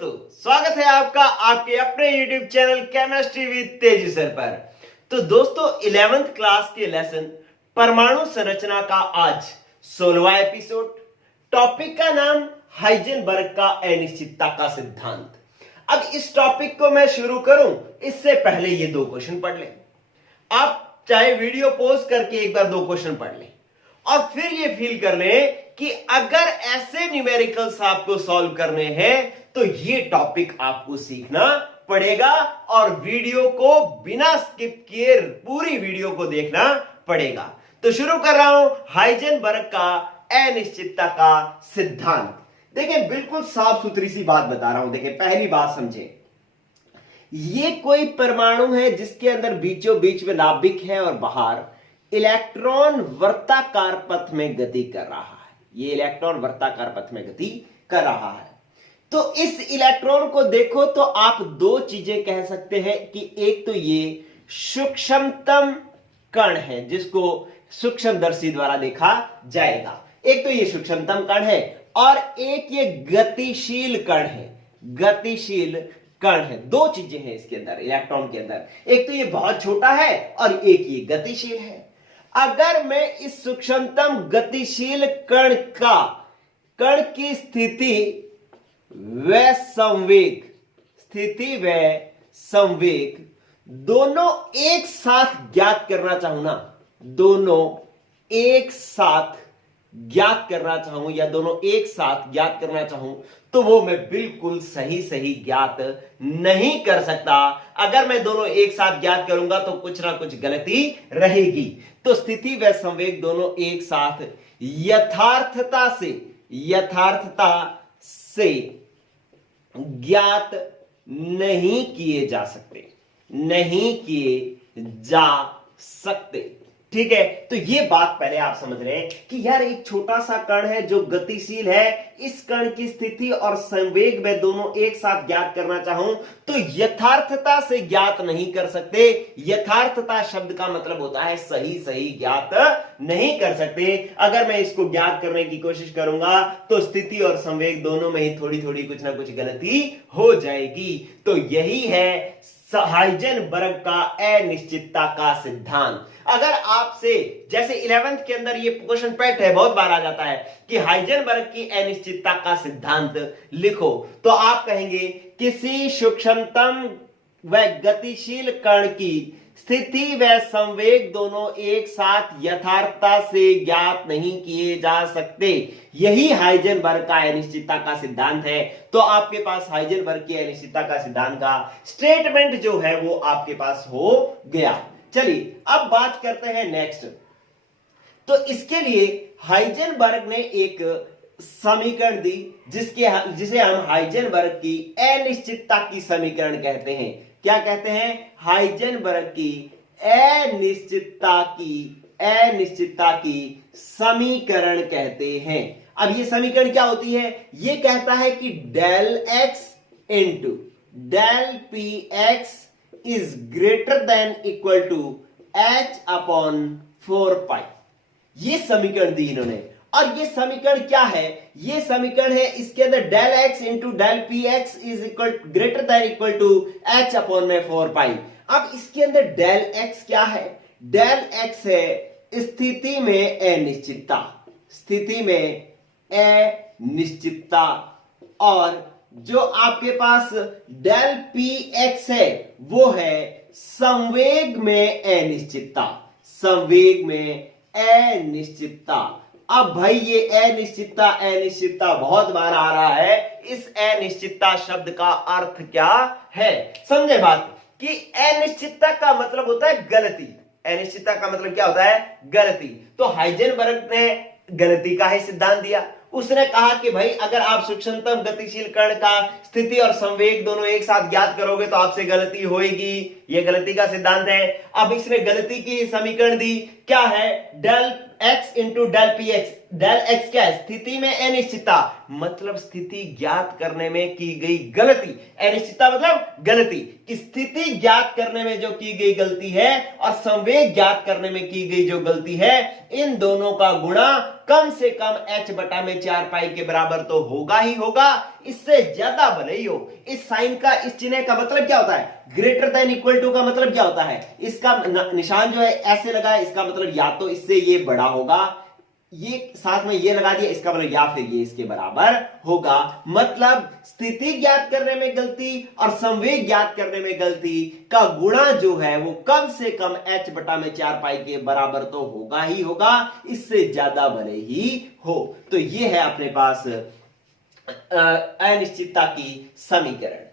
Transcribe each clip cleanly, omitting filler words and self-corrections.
दोस्तों, स्वागत है आपका आपके अपने YouTube चैनल केमिस्ट्री विद तेजी सर पर। तो दोस्तों 11th क्लास के लेसन परमाणु संरचना का आज 16वां एपिसोड। टॉपिक का नाम हाइजेनबर्ग का अनिश्चितता का सिद्धांत। अब इस टॉपिक को मैं शुरू करूं इससे पहले ये दो क्वेश्चन पढ़ लें। आप चाहे वीडियो पॉज करके एक बार दो क्वेश्चन पढ़ लें और फिर ये फील कर लें कि अगर ऐसे न्यूमेरिकल्स आपको सॉल्व करने हैं तो ये टॉपिक आपको सीखना पड़ेगा और वीडियो को बिना स्किप किए पूरी वीडियो को देखना पड़ेगा। तो शुरू कर रहा हूं हाइजेनबर्ग का अनिश्चितता का सिद्धांत। देखिए बिल्कुल साफ सुथरी सी बात बता रहा हूं। देखिए पहली बात समझे, ये कोई परमाणु है जिसके अंदर बीचों बीच में नाभिक है और बाहर इलेक्ट्रॉन वर्ताकार पथ में गति कर रहा है। ये इलेक्ट्रॉन वर्ताकार पथ में गति कर रहा है। तो इस इलेक्ट्रॉन को देखो तो आप दो चीजें कह सकते हैं कि एक तो ये सूक्ष्मतम कण है जिसको सूक्ष्मदर्शी द्वारा देखा जाएगा। एक तो ये सूक्ष्मतम कण है और एक ये गतिशील कण है। गतिशील कण है। दो चीजें हैं इसके अंदर, इलेक्ट्रॉन के अंदर। एक तो ये बहुत छोटा है और एक ये गतिशील है। अगर मैं इस सूक्ष्मतम गतिशील कण की स्थिति व संवेग दोनों एक साथ ज्ञात करना चाहूं ना, दोनों एक साथ ज्ञात करना चाहूं या दोनों एक साथ ज्ञात करना चाहूं तो वो मैं बिल्कुल सही ज्ञात नहीं कर सकता। अगर मैं दोनों एक साथ ज्ञात करूंगा तो कुछ ना कुछ गलती रहेगी। तो स्थिति व संवेग दोनों एक साथ यथार्थता से ज्ञात नहीं किए जा सकते। ठीक है, तो ये बात पहले आप समझ रहे हैं कि यार एक छोटा सा कण है जो गतिशील है, इस कण की स्थिति और संवेग में दोनों एक साथ ज्ञात करना चाहूं तो यथार्थता से ज्ञात नहीं कर सकते। यथार्थता शब्द का मतलब होता है सही ज्ञात नहीं कर सकते। अगर मैं इसको ज्ञात करने की कोशिश करूंगा तो स्थिति और संवेग दोनों में ही थोड़ी कुछ ना कुछ गलती हो जाएगी। तो यही है हाइजेनबर्ग का अनिश्चितता का सिद्धांत। अगर आपसे जैसे 11th के अंदर ये क्वेश्चन पैट है, बहुत बार आ जाता है कि हाइजेनबर्ग की अनिश्चितता का सिद्धांत लिखो, तो आप कहेंगे किसी सूक्ष्मतम व गतिशील कण की स्थिति व संवेग दोनों एक साथ यथार्थता से ज्ञात नहीं किए जा सकते। यही हाइजेनबर्ग का अनिश्चितता का सिद्धांत है। तो आपके पास हाइजेनबर्ग की अनिश्चितता का सिद्धांत का स्टेटमेंट जो है वो आपके पास हो गया। चलिए अब बात करते हैं नेक्स्ट। तो इसके लिए हाइजेनबर्ग ने एक समीकरण दी जिसे हम हाइजेनबर्ग की अनिश्चितता की समीकरण कहते हैं। क्या कहते हैं? हाइजेनबर्ग की अनिश्चितता की समीकरण कहते हैं। अब ये समीकरण क्या होती है? ये कहता है कि del x into del p x is greater than equal to h upon 4 pi. ये समीकरण दी इन्होंने। और ये समीकरण क्या है? ये समीकरण है, इसके अंदर del x into del p x is equal greater than equal to h upon में 4 पाई। अब इसके अंदर डेल एक्स क्या है? डेल एक्स है स्थिति में अनिश्चितता, और जो आपके पास डेल पी एक्स है वो है संवेग में अनिश्चितता। अब भाई ये अनिश्चितता बहुत बार आ रहा है। इस अनिश्चितता शब्द का अर्थ क्या है? समझे बात कि अनिश्चितता का मतलब होता है गलती। अनिश्चितता का मतलब क्या होता है? गलती। तो हाइजेनबर्ग ने गलती का ही सिद्धांत दिया। उसने कहा कि भाई अगर आप सूक्ष्मतम गतिशील कण का स्थिति और संवेग दोनों एक साथ ज्ञात करोगे तो आपसे गलती होगी। यह गलती का सिद्धांत है। अब इसने गलती की समीकरण दी, क्या है? Del x into del p x. Del x क्या है? स्थिति में अनिश्चितता, मतलब स्थिति ज्ञात करने में की गई गलती। अनिश्चितता मतलब गलती। स्थिति ज्ञात करने में जो की गई गलती है और संवेग ज्ञात करने में की गई जो गलती है, इन दोनों का गुणा कम से कम h बटा में 4 पाई के बराबर तो होगा ही होगा, इससे ज्यादा भले ही हो। इस साइन का, इस चिन्ह का मतलब क्या होता है? ग्रेटर देन इक्वल टू का मतलब क्या होता है? इसका निशान जो है ऐसे लगा है, इसका मतलब या तो इससे ये बड़ा होगा, ये साथ में ये लगा दिया, इसका मतलब या फिर ये इसके बराबर होगा। मतलब स्थिति ज्ञात करने में गलती और संवेग ज्ञात करने में गलती का गुणा जो है वो कम से कम h बटा में 4 पाई के बराबर तो होगा ही होगा, इससे ज्यादा भले ही हो। तो ये है अपने पास अनिश्चितता की समीकरण।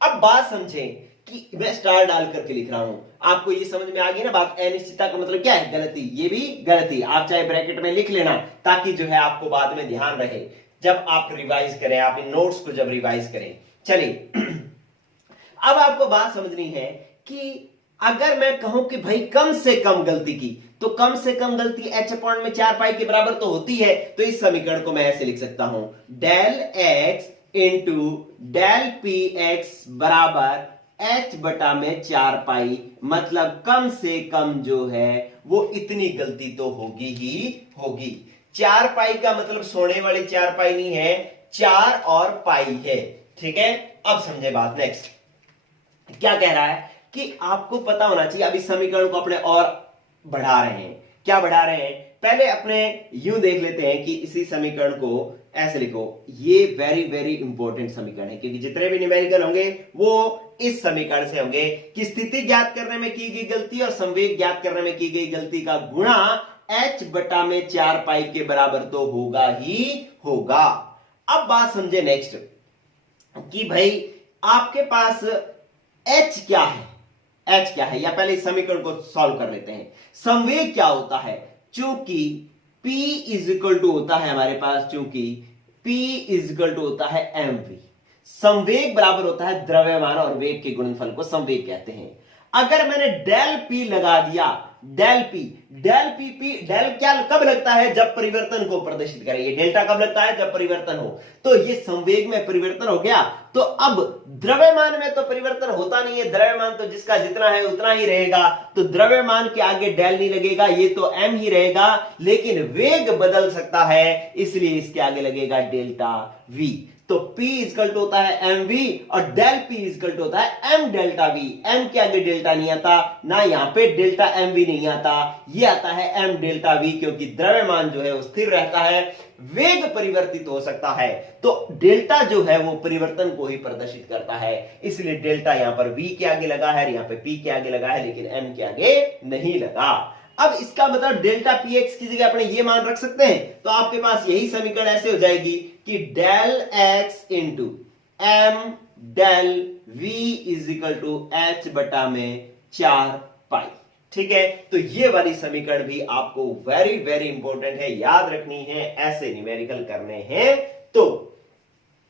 अब बात समझें कि मैं स्टार डाल करके लिख रहा हूं, आपको ये समझ में आ गई ना बात? अनिश्चितता का मतलब क्या है? गलती। ये भी गलती, आप चाहे ब्रैकेट में लिख लेना ताकि जो है आपको बाद में ध्यान रहे जब आप रिवाइज करें, आप इन नोट्स को जब रिवाइज करें। चलिए अब आपको बात समझनी है कि अगर मैं कहूं कि भाई कम से कम गलती की, तो कम से कम गलती h अपॉन में 4 पाई के बराबर तो होती है। तो इस समीकरण को मैं ऐसे लिख सकता हूं, del x into del p x बराबर h बटा में 4 पाई, मतलब कम से कम जो है वो इतनी गलती तो होगी ही होगी। 4 पाई का मतलब सोने वाली 4 पाई नहीं है, 4 और पाई है। ठीक है, अब समझे बात। नेक्स्ट क्या कह रहा है कि आपको पता होना चाहिए। अब इस समीकरण को अपने और बढ़ा रहे हैं। क्या बढ़ा रहे हैं? पहले अपने यूं देख लेते हैं कि इसी समीकरण को ऐसे लिखो। ये वेरी वेरी इंपॉर्टेंट समीकरण है, क्योंकि जितने भी न्यूमेरिकल होंगे वो इस समीकरण से होंगे कि स्थिति ज्ञात करने में की गई गलती और संवेग ज्ञात करने में की गई गलती का गुणा h बटा में 4 पाई के बराबर तो होगा ही होगा। अब बात समझे नेक्स्ट कि भाई आपके पास h क्या है? h क्या है, या पहले इस समीकरण को सॉल्व कर लेते हैं। संवेग क्या होता है? चूंकि P इज इक्वल टू होता है हमारे पास, चूंकि P इज इक्वल टू होता है mv, संवेग बराबर होता है द्रव्यमान और वेग के गुणनफल को संवेग कहते हैं। अगर मैंने डेल P लगा दिया, डेल P डेल क्या कब लगता है? जब परिवर्तन को प्रदर्शित करे। ये डेल्टा कब लगता है? जब परिवर्तन हो। तो ये संवेग में परिवर्तन हो गया। तो अब द्रव्यमान में तो परिवर्तन होता नहीं है, द्रव्यमान तो जिसका जितना है उतना ही रहेगा, तो द्रव्यमान के आगे डेल नहीं लगेगा, ये तो m ही रहेगा। लेकिन वेग बदल सकता है, इसलिए इसके आगे लगेगा डेल्टा v। तो P इक्वल टू होता है mv और डेल P इक्वल टू होता है m डेल्टा v। m के आगे डेल्टा नहीं आता, ना यहां पे डेल्टा mv नहीं आता, ये आता है m डेल्टा v, क्योंकि द्रव्यमान जो है वो स्थिर रहता है, वेग परिवर्तित हो सकता है। तो डेल्टा जो है वो परिवर्तन को ही प्रदर्शित करता है, इसलिए डेल्टा यहां पर v के आगे लगा है, यहां पे P के आगे लगा है, लेकिन m के आगे नहीं लगा। अब इसका मतलब डेल्टा पी एक्स की जगह अपने ये मान रख सकते हैं। तो आपके पास यही समीकरण ऐसे हो जाएगी कि del x into m del v is equal to h बटा में 4 पाई। ठीक है, तो ये वाली समीकरण भी आपको वेरी वेरी इंपॉर्टेंट है, याद रखनी है, ऐसे न्यूमेरिकल करने हैं। तो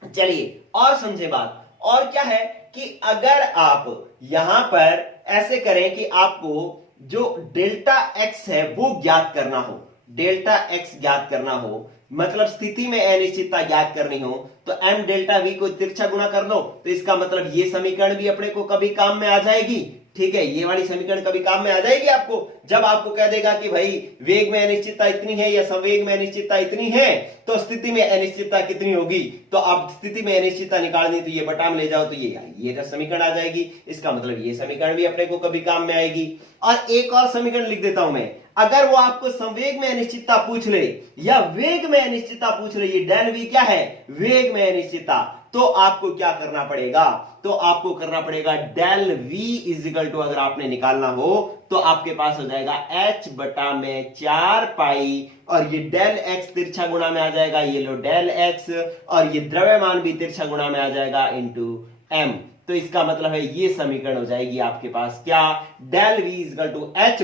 चलिए और समझे बात। और क्या है कि अगर आप यहां पर ऐसे करें कि आपको जो डेल्टा एक्स है वो ज्ञात करना हो, डेल्टा एक्स ज्ञात करना हो, मतलब स्थिति में अनिश्चितता ज्ञात करनी हो, तो m डेल्टा v को तिरछा गुणा कर दो। तो इसका मतलब ये समीकरण भी अपने को कभी काम में आ जाएगी। ठीक है, ये वाली समीकरण कभी काम में आ जाएगी आपको, जब आपको कह देगा कि भाई वेग में अनिश्चितता इतनी है या संवेग में अनिश्चितता इतनी है, तो स्थिति में अनिश्चितता कितनी होगी। तो आप स्थिति में अनिश्चितता निकालनी, तो ये बटा में ले जाओ, तो ये समीकरण आ जाएगी। इसका मतलब ये समीकरण भी अपने को कभी काम में आएगी। और एक और समीकरण लिख देता हूं मैं, अगर वो आपको संवेग में अनिश्चितता पूछ ले या वेग में अनिश्चितता पूछ ले, ये डेल वी क्या है? वेग में अनिश्चितता, तो आपको क्या करना पड़ेगा? तो आपको करना पड़ेगा del v is equal to, अगर आपने निकालना हो तो आपके पास हो जाएगा h बटा में 4 पाई, और ये डेल x तिरछा गुणा में आ जाएगा, ये लो डेल x, और ये द्रव्यमान भी तिरछा गुणा में आ जाएगा इंटू m। तो इसका मतलब है ये समीकरण हो जाएगी आपके पास क्या? Del v is equal to h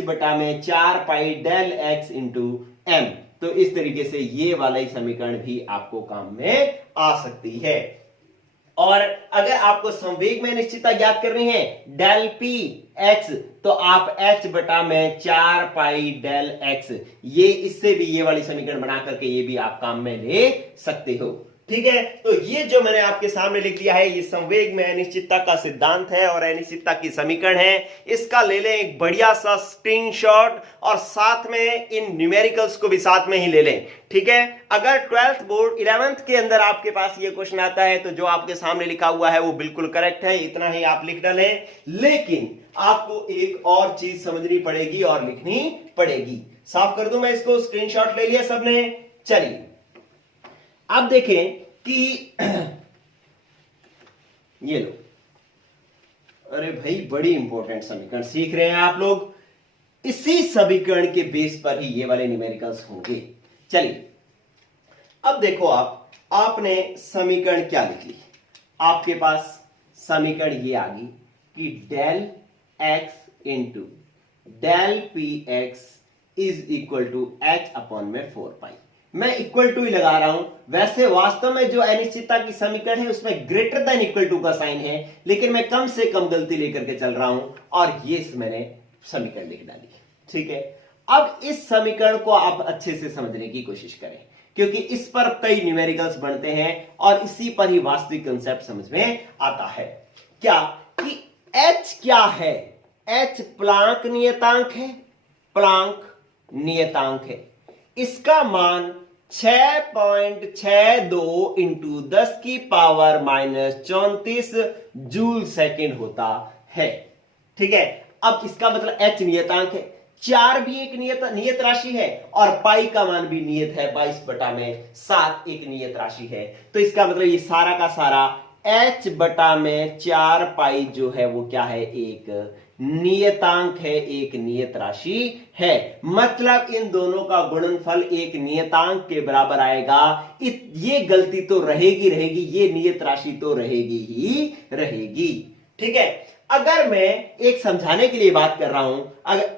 बटा में 4 pi del x into m। तो इस तरीके से ये वाला ही समीकरण भी आपको काम में आ सकती है। और अगर आपको संवेग में अनिश्चितता ज्ञात करनी है, डेल पी एक्स, तो आप h बटा में 4 पाई डेल x, ये इससे भी ये वाली समीकरण बना करके ये भी आप काम में ले सकते हो। ठीक है, तो ये जो मैंने आपके सामने लिख दिया है ये संवेग में अनिश्चितता का सिद्धांत है और अनिश्चितता की समीकरण है। इसका ले लें एक बढ़िया सा स्क्रीनशॉट और साथ में इन न्यूमेरिकल्स को भी साथ में ही ले लें। ठीक है, अगर 12th बोर्ड 11th के अंदर आपके पास ये क्वेश्चन आता है तो जो आपके सामने लिखा हुआ है वो बिल्कुल करेक्ट है, इतना ही आप लिख डालें। लेकिन आपको एक और चीज समझनी पड़ेगी और लिखनी पड़ेगी। साफ कर दूं मैं इसको, स्क्रीनशॉट ले लिया सबने। चलिए अब देखें कि ये लो, अरे भाई बड़ी इंपॉर्टेंट समीकरण सीख रहे हैं आप लोग, इसी समीकरण के बेस पर ही ये वाले न्यूमेरिकल्स होंगे। चलिए अब देखो, आपने समीकरण क्या लिख ली, आपके पास समीकरण ये आ गई कि del x into del p x is equal to h upon में 4 पाई। मैं इक्वल टू ही लगा रहा हूं, वैसे वास्तव में जो अनिश्चितता की समीकरण है उसमें ग्रेटर देन इक्वल टू का साइन है, लेकिन मैं कम से कम गलती लेकर के चल रहा हूं और ये मैंने समीकरण लिख डाली। ठीक है, अब इस समीकरण को आप अच्छे से समझने की कोशिश करें क्योंकि इस पर कई न्यूमेरिकल्स बनते हैं और इसी पर ही वास्तविक कंसेप्ट समझ में आता है। क्या कि h क्या है, h प्लांक नियतांक है, प्लांक नियतांक है। इसका मान 6.62 इंटू 10 की पावर माइनस 34 जूल सेकेंड होता है। ठीक है, अब इसका मतलब h नियतांक है, 4 भी एक नियत राशि है और पाई का मान भी नियत है, 22/7 एक नियत राशि है। तो इसका मतलब ये सारा का सारा h/4 पाई जो है वो क्या है, एक नियतांक है, एक नियत राशि है। मतलब इन दोनों का गुणनफल एक नियतांक के बराबर आएगा। ये गलती तो रहेगी, ये नियत राशि तो रहेगी ही रहेगी। ठीक है, अगर मैं एक समझाने के लिए बात कर रहा हूं,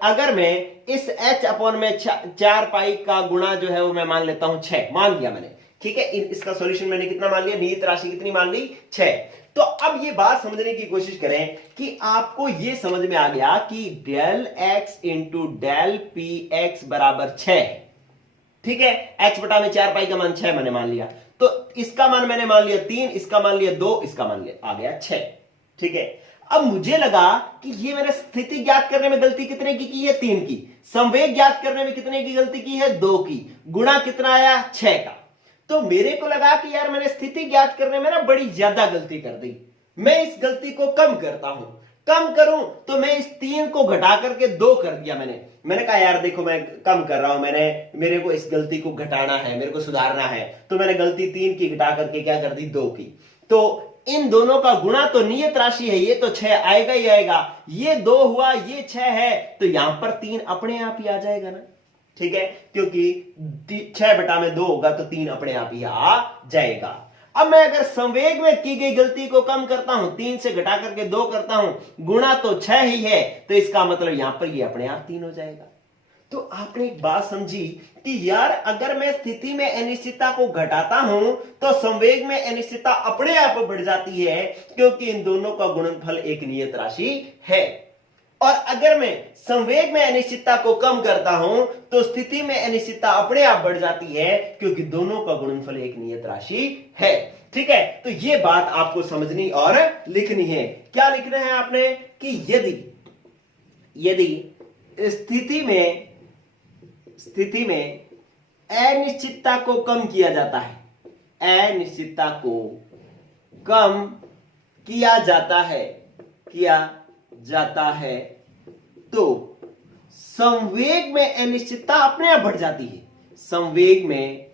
अगर मैं इस h अपॉन में 4 पाई का गुणा जो है वो मैं मान लेता हूं 6, मान लिया मैंने। ठीक है, इसका सॉल्यूशन मैंने कितना मान लिया, नियत राशि कितनी मान ली, 6। तो अब ये बात समझने की कोशिश करें कि आपको ये समझ में आ गया कि del x into del p x बराबर 6 है। ठीक है, h/4 पाई का मान 6 मैंने मान लिया, तो इसका मान मैंने मान लिया 3, इसका मान लिया 2, इसका मान लिया आ गया 6। ठीक है, अब मुझे लगा कि ये मैंने स्थिति ज्ञात करने में गलती कितने की है, 3 की। संवेग ज्ञात करने में कितने की गलती की है, 2 की। गुणा कितना आया, 6 का। तो मेरे को लगा कि यार मैंने स्थिति ज्ञात करने में ना बड़ी ज्यादा गलती कर दी, मैं इस गलती को कम करता हूं। कम करूं तो मैं इस 3 को घटा करके 2 कर दिया। मैंने कहा यार देखो मैं कम कर रहा हूं, मेरे को इस गलती को घटाना है, मेरे को सुधारना है, तो मैंने गलती 3 की घटा करके क्या कर दी, 2 की। तो इन दोनों का गुणा तो नियत राशि है, ये तो 6 आएगा ही आएगा, ये 2 हुआ, ये 6 है, तो यहां पर 3 अपने आप ही आ जाएगा ना। ठीक है, क्योंकि 6/2 होगा तो 3 अपने आप ही आ जाएगा। अब मैं अगर संवेग में की गई गलती को कम करता हूं, 3 से घटा करके 2 करता हूं, गुणा तो 6 ही है, तो इसका मतलब यहां पर ये अपने आप 3 हो जाएगा। तो आपने एक बात समझी कि यार अगर मैं स्थिति में अनिश्चितता को घटाता हूं तो संवेग में अनिश्चितता अपने आप बढ़ जाती है, क्योंकि इन दोनों का गुणनफल एक नियत राशि है। और अगर मैं संवेग में अनिश्चितता को कम करता हूं तो स्थिति में अनिश्चितता अपने आप बढ़ जाती है, क्योंकि दोनों का गुणनफल एक नियत राशि है। ठीक है, तो यह बात आपको समझनी और लिखनी है। क्या लिखना है आपने कि यदि स्थिति में अनिश्चितता को कम किया जाता है, अनिश्चितता को कम किया जाता है तो संवेग में अनिश्चितता अपने आप बढ़ जाती है। संवेग में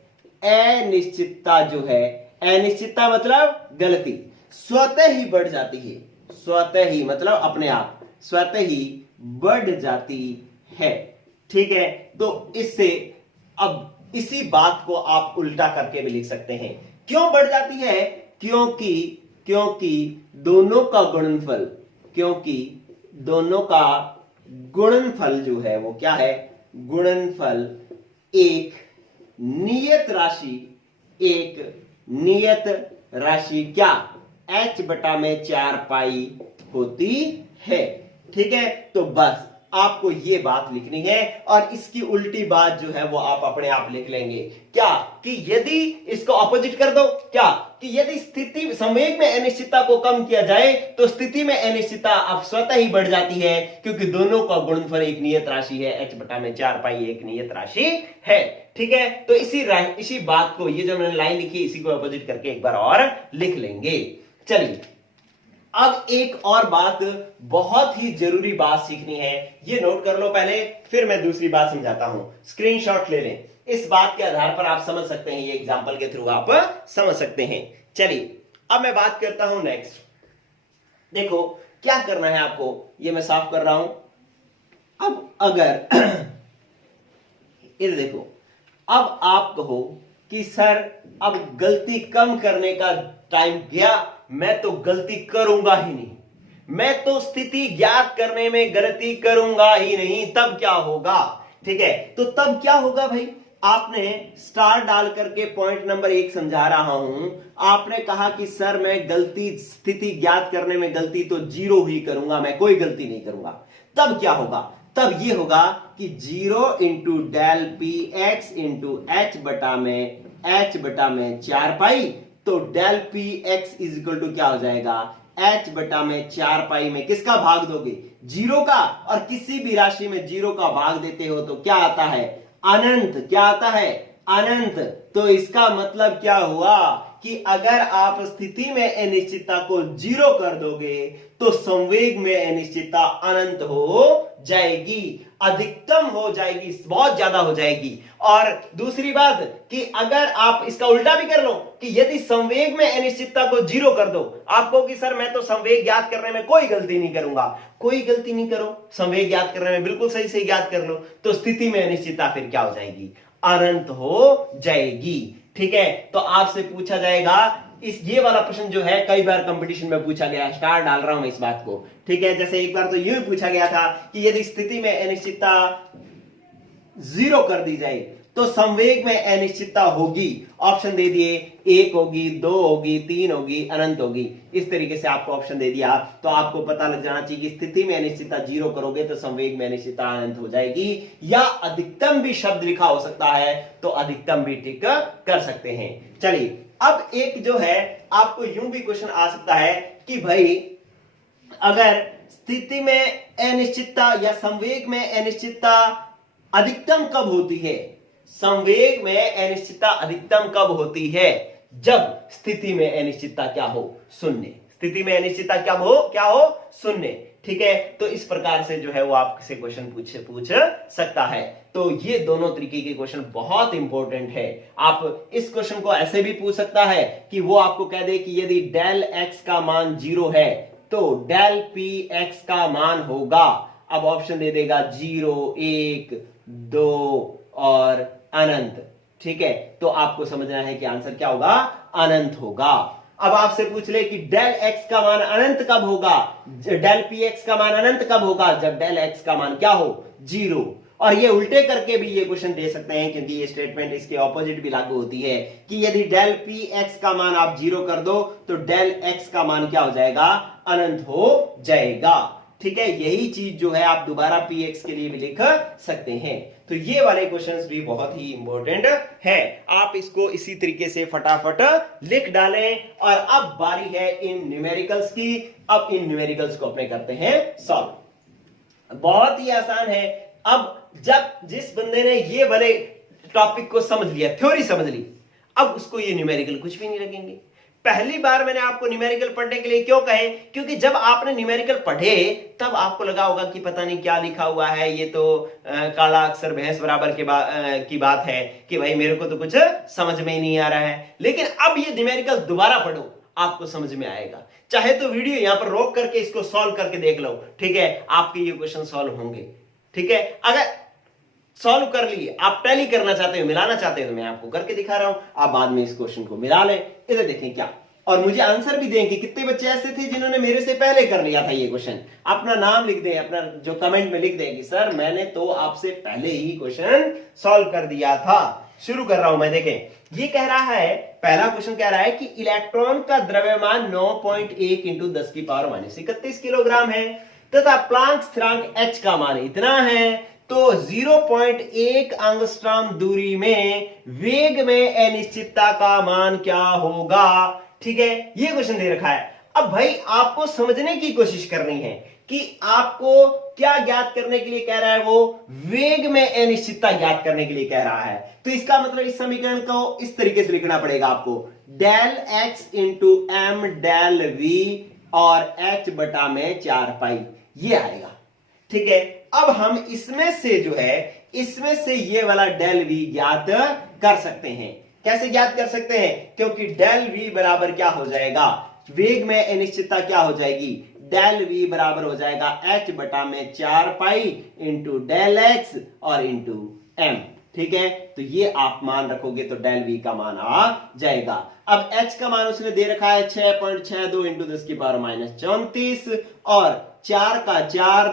अनिश्चितता जो है, अनिश्चितता मतलब गलती, स्वतः ही बढ़ जाती है। स्वतः ही मतलब अपने आप, स्वतः ही बढ़ जाती है। ठीक है, तो इससे अब इसी बात को आप उल्टा करके भी लिख सकते हैं। क्यों बढ़ जाती है, क्योंकि दोनों का गुणनफल जो है वो क्या है, गुणनफल एक नियत राशि क्या, h/4 पाई होती है। ठीक है, तो बस आपको ये बात लिखनी है और इसकी उल्टी बात जो है वो आप अपने आप लिख लेंगे। क्या कि यदि इसको ऑपोजिट कर दो, क्या कि यदि स्थिति संवेग में अनिश्चितता को कम किया जाए तो स्थिति में अनिश्चितता अब स्वतः ही बढ़ जाती है, क्योंकि दोनों का गुणनफल एक नियत राशि है, h बटा में 4 पाई एक नियत राशि है। ठीक है, तो इसी बात को, ये जो मैंने लाइन लिखी इसी को ऑपोजिट करके एक बार और लिख लेंगे। चलिए अब एक और बात, बहुत ही जरूरी बात सीखनी है, ये नोट कर लो पहले, फिर मैं दूसरी बात समझाता हूं। स्क्रीनशॉट ले लें, इस बात के आधार पर आप समझ सकते हैं, ये एग्जांपल के थ्रू आप समझ सकते हैं। चलिए अब मैं बात करता हूं नेक्स्ट। देखो क्या करना है आपको, ये मैं साफ कर रहा हूं। अब अगर इधर देखो, अब आप कहो कि सर अब गलती कम करने का टाइम गया, मैं तो गलती करूंगा ही नहीं, मैं तो स्थिति ज्ञात करने में गलती करूंगा ही नहीं, तब क्या होगा? ठीक है, तो तब क्या होगा भाई, आपने स्टार डाल करके पॉइंट नंबर 1 समझा रहा हूं। आपने कहा कि सर मैं गलती, स्थिति ज्ञात करने में गलती तो 0 ही करूंगा, मैं कोई गलती नहीं करूंगा। तब क्या होगा? तब ये होगा कि 0 into del p x into h बटा में 4 पाई, तो del p x is equal to क्या हो जाएगा, h बटा में 4 पाई में किसका भाग दोगे? 0 का, और किसी भी राशि में 0 का भाग देते हो तो क्या आता है? अनंत। क्या आता है? अनंत। तो इसका मतलब क्या हुआ कि अगर आप स्थिति में अनिश्चितता को 0 कर दोगे तो संवेग में अनिश्चितता अनंत हो जाएगी, अधिकतम हो जाएगी, बहुत ज्यादा हो जाएगी। और दूसरी बात कि अगर आप इसका उल्टा भी कर लो कि यदि संवेग में अनिश्चितता को 0 कर दो, आपको कि सर मैं तो संवेग ज्ञात करने में कोई गलती नहीं करूंगा, कोई गलती नहीं करो, संवेग ज्ञात करने में बिल्कुल सही से ज्ञात कर लो, तो स्थिति में अनिश्चितता फिर क्या हो जाएगी? अनंत हो जाएगी। ठीक है, तो आपसे पूछा जाएगा, ये वाला प्रश्न जो है कई बार कंपटीशन में पूछा गया, स्टार डाल रहा हूं मैं इस बात को। ठीक है, जैसे एक बार तो यूं पूछा गया था कि यदि स्थिति में अनिश्चितता 0 कर दी जाए तो संवेग में अनिश्चितता होगी, ऑप्शन दे दिए, 1 होगी, 2 होगी, 3 होगी, अनंत होगी। इस तरीके से आपको ऑप्शन दे दिया, तो आपको पता लग जाना चाहिए कि स्थिति में अनिश्चितता 0 करोगे तो संवेग में अनिश्चितता अनंत हो जाएगी, या अधिकतम भी शब्द लिखा हो सकता है तो अधिकतम भी टिक कर सकते हैं। चलिए अब एक जो है आपको यूं भी क्वेश्चन आ सकता है कि भाई अगर स्थिति में अनिश्चितता या संवेग में अनिश्चितता अधिकतम कब होती है? संवेग में अनिश्चितता अधिकतम कब होती है? जब स्थिति में अनिश्चितता क्या हो? शून्य। स्थिति में अनिश्चितता क्या हो? शून्य। ठीक है, तो इस प्रकार से जो है वो आपसे क्वेश्चन पूछ सकता है। तो ये दोनों तरीके के क्वेश्चन बहुत इंपॉर्टेंट है। आप इस क्वेश्चन को ऐसे भी पूछ सकता है कि वो आपको कह दे कि यदि डेल एक्स का मान 0 है तो डेल पी एक्स का मान होगा, अब ऑप्शन दे देगा 0, 1, 2 और अनंत। ठीक है, तो आपको समझना है कि आंसर क्या होगा? अनंत होगा। अब आपसे पूछ ले कि डेल एक्स का मान अनंत कब होगा, डेल पी एक्स का मान अनंत कब होगा? जब डेल एक्स का मान क्या हो? 0। और ये उल्टे करके भी ये क्वेश्चन दे सकते हैं, क्योंकि ये स्टेटमेंट इसके ऑपोजिट भी लागू होती है कि यदि डेल पी एक्स का मान आप 0 कर दो तो डेल एक्स का मान क्या हो जाएगा? अनंत हो जाएगा। ठीक है, यही चीज जो है आप दोबारा पी एक्स के लिए भी लिख सकते हैं। तो ये वाले क्वेश्चंस भी बहुत ही इंपॉर्टेंट है, आप इसको इसी तरीके से फटाफट लिख डालें। और अब बारी है इन न्यूमेरिकल्स की। अब इन न्यूमेरिकल्स को अपने करते हैं सॉल्व। बहुत ही आसान है। अब जब जिस बंदे ने ये वाले टॉपिक को समझ लिया, थ्योरी समझ ली, अब उसको ये न्यूमेरिकल कुछ भी नहीं लगेंगे। पहली बार मैंने आपको न्यूमेरिकल पढ़ने के लिए क्यों कहे? क्योंकि जब आपने न्यूमेरिकल पढ़े तब आपको लगा होगा कि पता नहीं क्या लिखा हुआ है, ये तो काला अक्षर भैंस बराबर की बात है कि भाई मेरे को तो कुछ समझ में ही नहीं आ रहा है। लेकिन अब ये न्यूमेरिकल दोबारा पढ़ो, आपको समझ में आएगा। चाहे तो वीडियो यहां पर रोक करके इसको सॉल्व करके देख लो। ठीक है, आपके ये क्वेश्चन सॉल्व होंगे। ठीक है, अगर सॉल्व कर लिए, आप टैली करना चाहते हो, मिलाना चाहते हो, तो मैं आपको करके दिखा रहा हूं, आप बाद में इस क्वेश्चन को मिला लें। इधर देखें क्या, और मुझे आंसर भी दें कि कितने बच्चे ऐसे थे जिन्होंने मेरे से पहले कर लिया था ये क्वेश्चन। अपना नाम लिख दें, अपना जो कमेंट में लिख दें कि सर मैंने तो आपसे पहले ही क्वेश्चन सॉल्व कर दिया था। शुरू कर रहा हूं मैं। देखें, ये कह रहा है, पहला क्वेश्चन कह रहा है कि इलेक्ट्रॉन का द्रव्यमान 9.1 × 10⁻31 किलोग्राम है। तथा प्लांक स्थिरांक h का मान इतना है, तो 0.1 एंगस्ट्रॉम दूरी में वेग में अनिश्चितता का मान क्या होगा। ठीक है, ये क्वेश्चन दे रखा है। अब भाई आपको समझने की कोशिश करनी है कि आपको क्या ज्ञात करने के लिए कह रहा है, वो वेग में अनिश्चितता ज्ञात करने के लिए कह रहा है। तो इसका मतलब इस समीकरण को इस तरीके से लिखना पड़ेगा आपको, del x into m del v और h बटा में 4 पाई, ये आएगा। ठीक है, अब हम इसमें से जो है, इसमें से ये वाला डेल वी ज्ञात कर सकते हैं। कैसे ज्ञात कर सकते हैं, क्योंकि डेल वी बराबर क्या हो जाएगा, वेग में अनिश्चितता क्या हो जाएगी, डेल वी बराबर हो जाएगा h बटा में 4 पाई इंटू डेल एक्स और इंटू एम। ठीक है, तो ये आप मान रखोगे तो डेल वी का मान आ जाएगा। अब h का मान उसने दे रखा है 6.62 इंटू 10 की पावर माइनस 34 और 4 का 4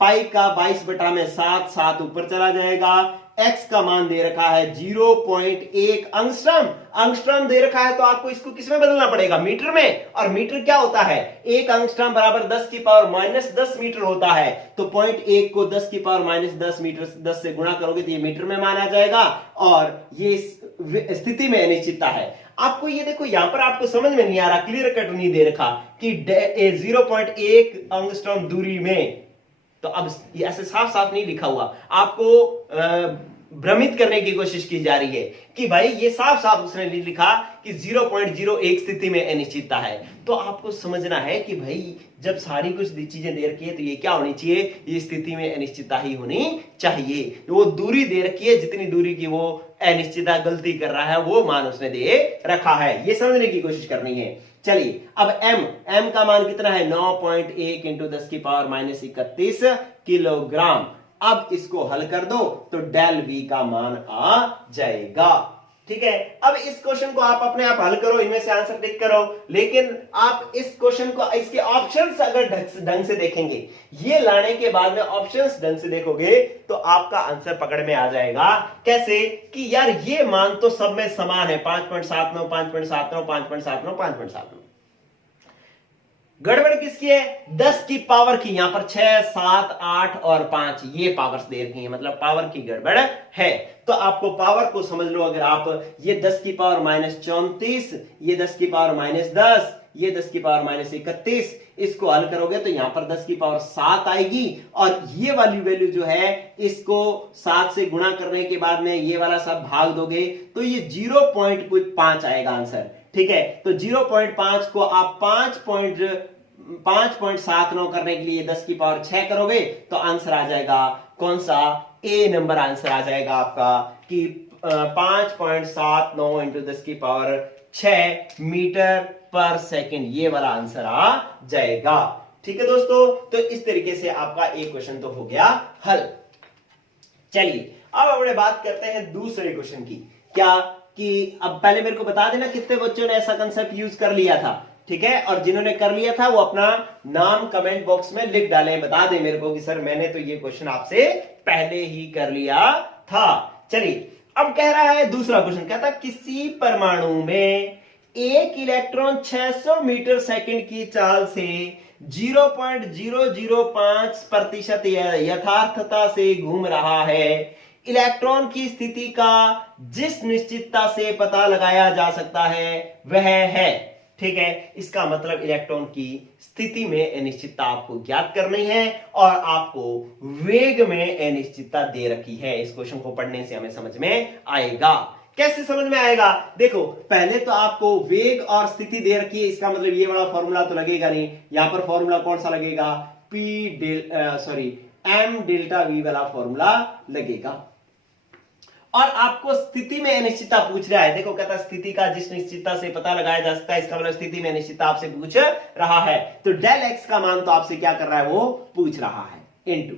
पाई का 22 बटा में 7 ऊपर चला जाएगा। x का मान दे रखा है 0.1 अंगस्ट्रॉम, अंगस्ट्रॉम दे रखा है तो आपको इसको किसमें बदलना पड़ेगा, मीटर में। और मीटर क्या होता है, 1 अंगस्ट्रॉम बराबर 10 की पावर माइनस 10 मीटर होता है। तो 0.1 को 10 की पावर माइनस 10 मीटर 10 से गुणा करोगे तो ये मीटर में मान आ जाएगा और ये स्थिति में अनिश्चितता है। आपको ये देखो, यहां पर आपको समझ में नहीं आ रहा, क्लियर कट नहीं दे रखा कि 0.1 एंगस्ट्रॉम दूरी में, तो अब ऐसे साफ साफ नहीं लिखा हुआ, आपको भ्रमित करने की कोशिश की जा रही है कि भाई ये साफ साफ उसने लिखा कि 0.01 स्थिति में अनिश्चितता है। तो आपको समझना है कि भाई जब सारी कुछ चीजें दे रखी है तो ये क्या होनी चाहिए, ये स्थिति में अनिश्चितता ही होनी चाहिए। वो दूरी दे रखी है, जितनी दूरी की वो अनिश्चितता गलती कर रहा है वो मान उसने दे रखा है, ये समझने की कोशिश करनी है। चलिए, अब m का मान कितना है, 9.1 इंटू 10 की पावर माइनस 31 किलोग्राम। अब इसको हल कर दो तो डेल v का मान आ जाएगा। ठीक है, अब इस क्वेश्चन को आप अपने आप हल करो, इनमें से आंसर टिक करो, लेकिन आप इस क्वेश्चन को, इसके ऑप्शंस अगर ढंग से देखेंगे, ये लाने के बाद में ऑप्शंस ढंग से देखोगे तो आपका आंसर पकड़ में आ जाएगा। कैसे कि यार ये मान तो सब में समान है, 5.79 5.79 5.79 5.79। गड़बड़ किसकी है, 10 की पावर की, यहां पर 6 7 8 और 5 ये पावर्स दे रखी है, मतलब पावर की गड़बड़ है। तो आपको पावर को समझ लो, अगर आप ये 10 की पावर माइनस 34, ये 10 की पावर माइनस 10, ये 10 की पावर माइनस 31, इसको हल करोगे तो यहां पर 10 की पावर 7 आएगी और ये वाली वैल्यू जो है, इसको 7 से गुणा करने के बाद में ये वाला सब भाग दोगे तो ये 0.5 आएगा आंसर। ठीक है, तो 0.5 को आप 5.79 करने के लिए 10 की पावर 6 करोगे तो आंसर आ जाएगा कौन सा, ए नंबर आंसर आ जाएगा आपका कि 5.79 इंटू 10 की पावर 6 मीटर पर सेकंड, ये वाला आंसर आ जाएगा। ठीक है दोस्तों, तो इस तरीके से आपका एक क्वेश्चन तो हो गया हल। चलिए अब अपने बात करते हैं दूसरे क्वेश्चन की। क्या कि अब पहले मेरे को बता देना कितने बच्चों ने ऐसा कंसेप्ट यूज कर लिया था। ठीक है, और जिन्होंने कर लिया था वो अपना नाम कमेंट बॉक्स में लिख डालें, बता दें मेरे को कि सर मैंने तो ये क्वेश्चन आपसे पहले ही कर लिया था। चलिए अब कह रहा है दूसरा क्वेश्चन, कहता किसी परमाणु में एक इलेक्ट्रॉन 600 मीटर सेकंड की चाल से 0.005% यथार्थता से घूम रहा है। इलेक्ट्रॉन की स्थिति का जिस निश्चितता से पता लगाया जा सकता है वह है। ठीक है, इसका मतलब इलेक्ट्रॉन की स्थिति में अनिश्चितता आपको ज्ञात करनी है और आपको वेग में अनिश्चितता दे रखी है। इस क्वेश्चन को पढ़ने से हमें समझ में आएगा। कैसे समझ में आएगा, देखो पहले तो आपको वेग और स्थिति दे रखी है, इसका मतलब ये वाला फॉर्मूला तो लगेगा नहीं। यहां पर फॉर्मूला कौन सा लगेगा, एम डेल्टा वी वाला फॉर्मूला लगेगा। और आपको स्थिति में अनिश्चितता पूछ रहा है, देखो कहता स्थिति का जिस निश्चितता से पता लगाया जा सकता है, इसका मतलब स्थिति में अनिश्चितता आपसे पूछ रहा है। तो डेल एक्स का मान तो आपसे क्या कर रहा है, वो पूछ रहा है इनटू।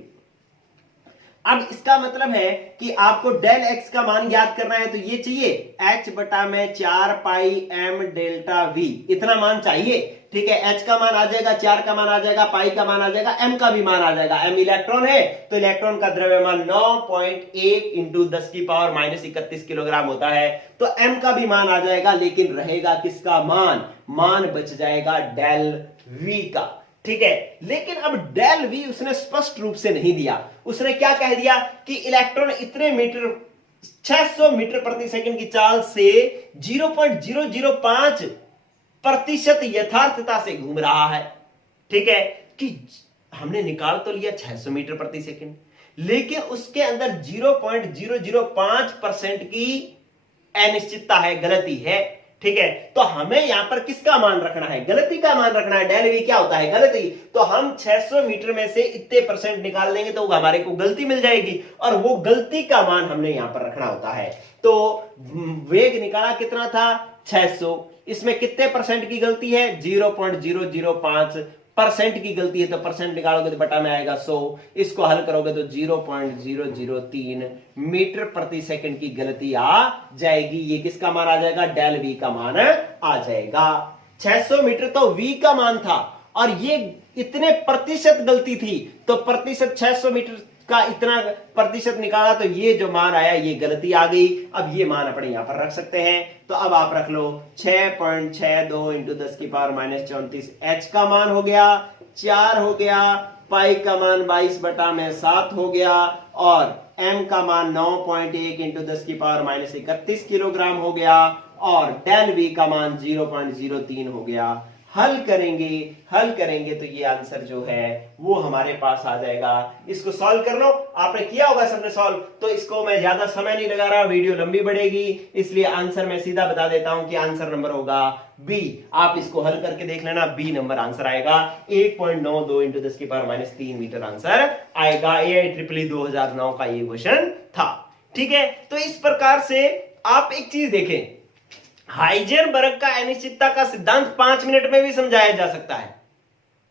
अब इसका मतलब है कि आपको डेल एक्स का मान ज्ञात करना है, तो ये चाहिए h बटा में 4 पाई एम डेल्टा वी, इतना मान चाहिए। ठीक है, h का मान आ जाएगा, 4 का मान आ जाएगा, पाई का मान आ जाएगा, m का भी मान आ जाएगा। m इलेक्ट्रॉन है तो इलेक्ट्रॉन का द्रव्यमान 9.1 इंटू 10 की पावर माइनस 31 किलोग्राम होता है, तो m का भी मान आ जाएगा। लेकिन रहेगा किसका मान, मान बच जाएगा डेल v का। ठीक है, लेकिन अब डेल वी उसने स्पष्ट रूप से नहीं दिया। उसने क्या कह दिया कि इलेक्ट्रॉन इतने मीटर 600 मीटर प्रति सेकंड की चाल से 0.005 प्रतिशत यथार्थता से घूम रहा है। ठीक है, कि हमने निकाल तो लिया 600 मीटर प्रति सेकंड, लेकिन उसके अंदर 0.005% की अनिश्चितता है, गलती है। ठीक है, तो हमें यहां पर किसका मान रखना है? गलती का मान रखना है। डेल वी क्या होता है? गलती। तो हम 600 मीटर में से इतने परसेंट निकाल लेंगे तो हमारे को गलती मिल जाएगी, और वो गलती का मान हमने यहां पर रखना होता है। तो वेग निकाला कितना था? 600। इसमें कितने परसेंट की गलती है? 0.005% की गलती है। तो परसेंट निकालोगे तो बटा में आएगा 100। इसको हल करोगे तो 0.003 मीटर प्रति सेकंड की गलती आ जाएगी। ये किसका मान आ जाएगा? डेल वी का मान आ जाएगा। 600 मीटर तो वी का मान था, और ये इतने प्रतिशत गलती थी, तो प्रतिशत 600 मीटर का इतना प्रतिशत निकाला, तो ये जो मान आया ये गलती आ गई। अब ये मान अपने यहां पर रख सकते हैं। तो अब आप रख लो 6.62 इंटू 10 की पावर -34 एच का मान हो गया 4 हो गया, पाई का मान 22/7 हो गया, और एम का मान 9.1 इंटू 10 की पावर -31 किलोग्राम हो गया, और डेल वी का मान 0.03 हो गया। हल करेंगे तो ये आंसर जो है वो हमारे पास आ जाएगा। इसको सॉल्व कर लो। आपने किया होगा सबने सॉल्व, तो इसको मैं ज्यादा समय नहीं लगा रहा, वीडियो लंबी बढ़ेगी, इसलिए आंसर मैं सीधा बता देता हूं कि आंसर नंबर होगा बी। आप इसको हल करके देख लेना, बी नंबर आंसर आएगा। 1.92 इंटू 10 की पावर -3 मीटर आंसर आएगा। AIEEE 2009 का ये क्वेश्चन था। ठीक है, तो इस प्रकार से आप एक चीज देखें, हाइजेनबर्ग का अनिश्चितता का सिद्धांत 5 मिनट में भी समझाया जा सकता है,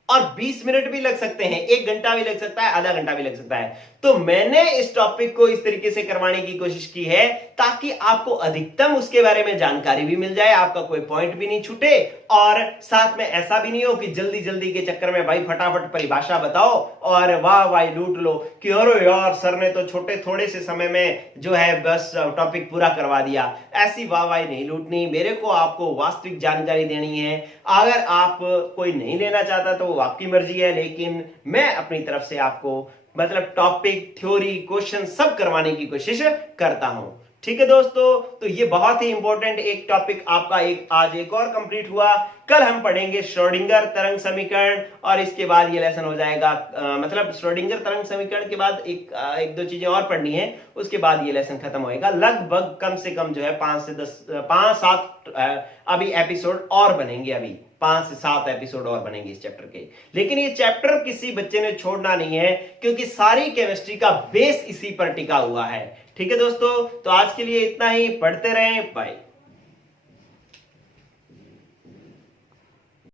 और 20 मिनट भी लग सकते हैं, 1 घंटा भी लग सकता है, आधा घंटा भी लग सकता है। तो मैंने इस टॉपिक को इस तरीके से करवाने की कोशिश की है ताकि आपको अधिकतम उसके बारे में जानकारी भी मिल जाए, आपका कोई पॉइंट भी नहीं छूटे, और साथ में ऐसा भी नहीं हो कि जल्दी जल्दी के चक्कर में भाई फटाफट परिभाषा बताओ और वाह वाह लूट लो कि अरे यार सर ने तो छोटे थोड़े से समय में जो है बस टॉपिक पूरा करवा दिया। ऐसी वाह वाह नहीं लूटनी, मेरे को आपको वास्तविक जानकारी देनी है। अगर आप कोई नहीं लेना चाहता तो वो आपकी मर्जी है, लेकिन मैं अपनी तरफ से आपको मतलब टॉपिक, थ्योरी, क्वेश्चन सब करवाने की कोशिश करता हूं। ठीक है दोस्तों, तो ये बहुत ही इंपॉर्टेंट एक टॉपिक आपका आज एक और कंप्लीट हुआ। कल हम पढ़ेंगे श्रोडिंगर तरंग समीकरण, और इसके बाद ये लेसन हो जाएगा। मतलब श्रोडिंगर तरंग समीकरण के बाद एक दो चीजें और पढ़नी है, उसके बाद ये लेसन खत्म होएगा। लगभग कम से कम जो है 5-7 अभी एपिसोड और बनेंगे, अभी 5 से 7 एपिसोड और बनेंगे इस चैप्टर के। लेकिन ये चैप्टर किसी बच्चे ने छोड़ना नहीं है, क्योंकि सारी केमिस्ट्री का बेस इसी पर टिका हुआ है। ठीक है दोस्तों, तो आज के लिए इतना ही। पढ़ते रहें, बाय।